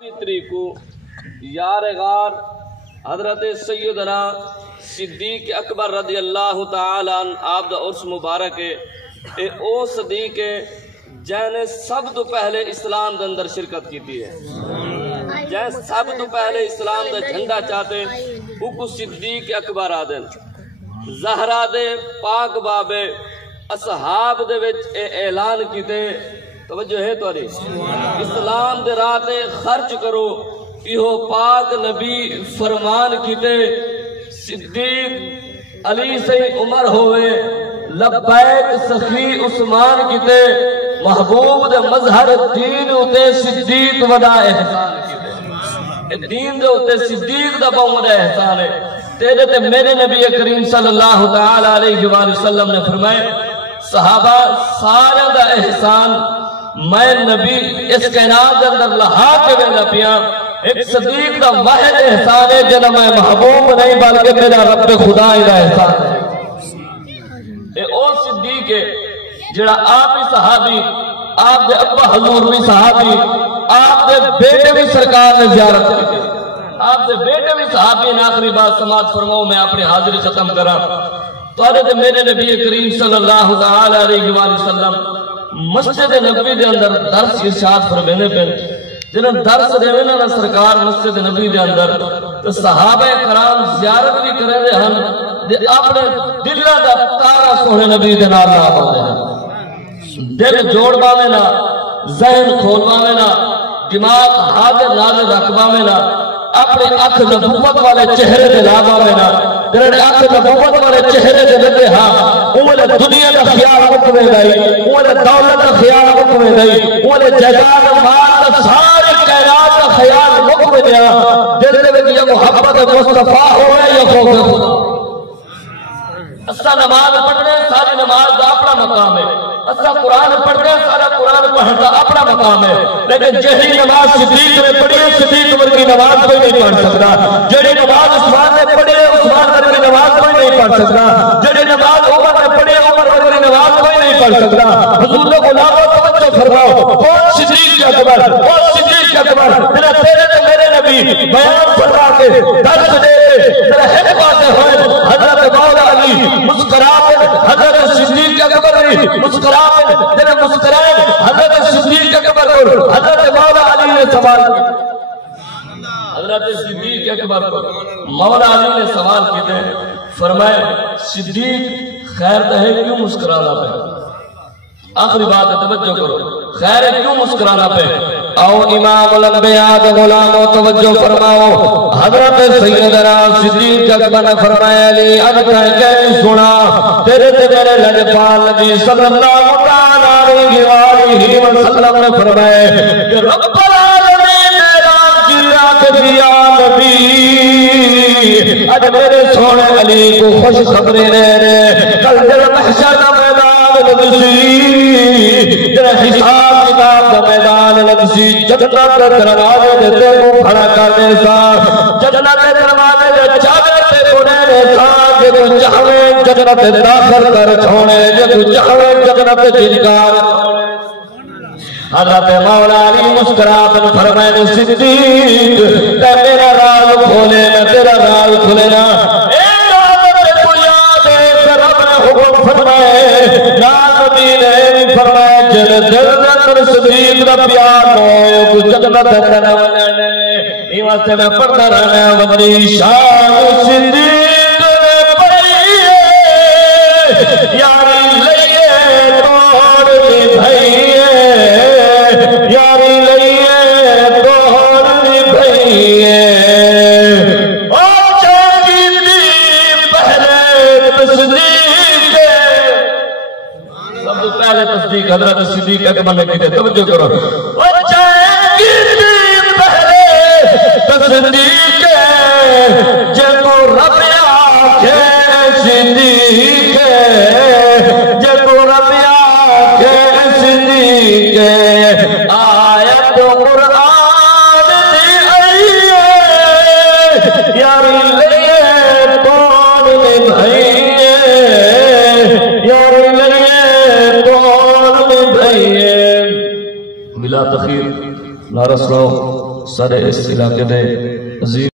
طریقو یار غار حضرت سیدنا صدیق اکبر رضی اللہ تعالی عنہ آپ دا عرس مبارک ہے اے او صدیق ہے جن سب تو پہلے اسلام دے اندر شرکت کی ہے، جن سب تو پہلے اسلام دا جھنڈا چاہتے او کو صدیق اکبر آدن زہرا دے پاک بابے اصحاب دے وچ اے اعلان کیتے توجہ ہے تو اسلام دے راہ خرچ کرو یہ پاک نبی فرمان کیتے صدیق علی سے عمر ہوئے لبیک سخی عثمان کیتے محبوب دے مظہر دین ہوتے صدیق ودا احسان کیتے دین دے ہوتے صدیق دا بہت احسان ہے تیرے تے میرے نبی کریم صلی اللہ تعالی علیہ وآلہ وسلم نے فرمائے صحابہ سارا دا احسان میں نبی اس کائنات اندر لہا کے ویلا پیا ایک صدیق دا واحد احسان ہے جنہاں میں محبوب نہیں بلکہ میرا رب خدا ہی دا احسان ہے اے او صدیق ہے جڑا آپ ہی صحابی آپ دے ابا حضور بھی صحابی آپ دے بیٹے بھی سرکار نے زیارت کی آپ دے بیٹے بھی صحابی نے آخری بات سماعت فرماؤ میں اپنی حاضری ختم کرا تو حضرت میرے نبی کریم صلی اللہ علیہ وآلہ وسلم مسجد نبی دے اندر درس ارشاد فرمینے پہ جنہوں درس دینے نا سرکار مسجد نبی دے اندر تو صحابہ کرام زیارت بھی کریں دے ہم دے اپنے دلہ دا تارا سونے نبی دے نال نام آتے ہیں دل جوڑ باوے نا ذہن کھول باوے نا دماغ حاضر نازر رکھ باوے نا اپنے اکھ نبوت والے چہرے دے لابا میں نا جنہوں اکھ نبوت والے چہرے دے لگے ہاں اوہ دنیا کا خیال حکمے دائی اوہ دولت کا خیال حکمے دائی اوہ جگہ مال کا سارے کائنات کا خیال حکمے دیا دل دے میں یہ محبت مصطفیٰ ہوئے یا خوف خدا اسا نماز پڑھنے ساری نماز دا اپنا مقام ہے اسا قرآن پڑھنے سارا قرآن پڑھتا اپنا مقام ہے لیکن جہی نماز صدیق نے پڑھی صدیق ورگی نماز کوئی نہیں پڑھ سکتا جہی نماز عثمان نے پڑھی عثمان ورگی نماز کوئی نہیں پڑھ سکتا جہی نماز عمر نے پڑھی عمر ورگی نماز کوئی نہیں پڑھ سکتا حضور نے غلاموں توجہ فرماؤ کون صدیق اکبر کون صدیق اکبر تیرا تیرے تے میرے نبی بیان فرما کے درس دے تیرا حق باتیں ہوئے حضرت مولا علی مسکرات حضرت صدیق اکبر مسکرات تیرے مسکرات حضرت صدیق اکبر کو حضرت مولا علی نے سوال کیا حضرت صدیق اکبر کو مولا علی نے سوال کیے فرمائے صدیق خیر ہے کیوں مسکرانا پہ آخری بات ہے توجہ کرو خیر ہے کیوں مسکرانا پہ او امام الانبیاء غلامو توجہ فرماؤ حضرت سیدنا صدیق اکبر نے فرمایا علی اب کہیں سنا تیرے تے میرے لجپال نبی صلی اللہ علیہ وآلہ وسلم نے فرمایا کہ رب العالمین میرا جیات دیا نبی اج میرے سونے علی کو خوش خبریں رہے کل جب محشر کا میدان لگسی تیرے حساب کتاب کا میدان لگسی جنت کے دروازے دیتے کو کھڑا کرنے سا جنت کے دروازے دے چاہے تے کھڑے سا جے تو چاہے جنت داخل کر چھوڑے جے تو چاہے جنت جنکار حضرت مولا علی مسکرات فرمائے صدیق تے میرا راز کھولے میں تیرا راز کھولے نا اے راز کو یاد ہے کہ رب نے حکم فرمائے نا نبی نے فرمایا جل جنت صدیق دا پیار ہوئے کچھ جنت کرنا وننے یہ واسطے میں پڑھتا رہنا ونی شان صدیق نے پڑھی یاری لئیے توڑ لی بھئیے یاری لئیے توڑ لی بھئیے اور چاہتی تھی پہلے تصدیق سب تو پہلے تصدیق حضرت صدیق اکبر نے کہتے توجہ کرو اور چاہتی تھی پہلے تصدیق جے تو رب آکھے صدیق جے تو رب آکھے صدیق آیت قرآن دی آئیے یاری لئے توڑ لی بھئیے یاری لئے توڑ لی بھئیے بلا تخیر نارس رو سارے اس علاقے دے عزیز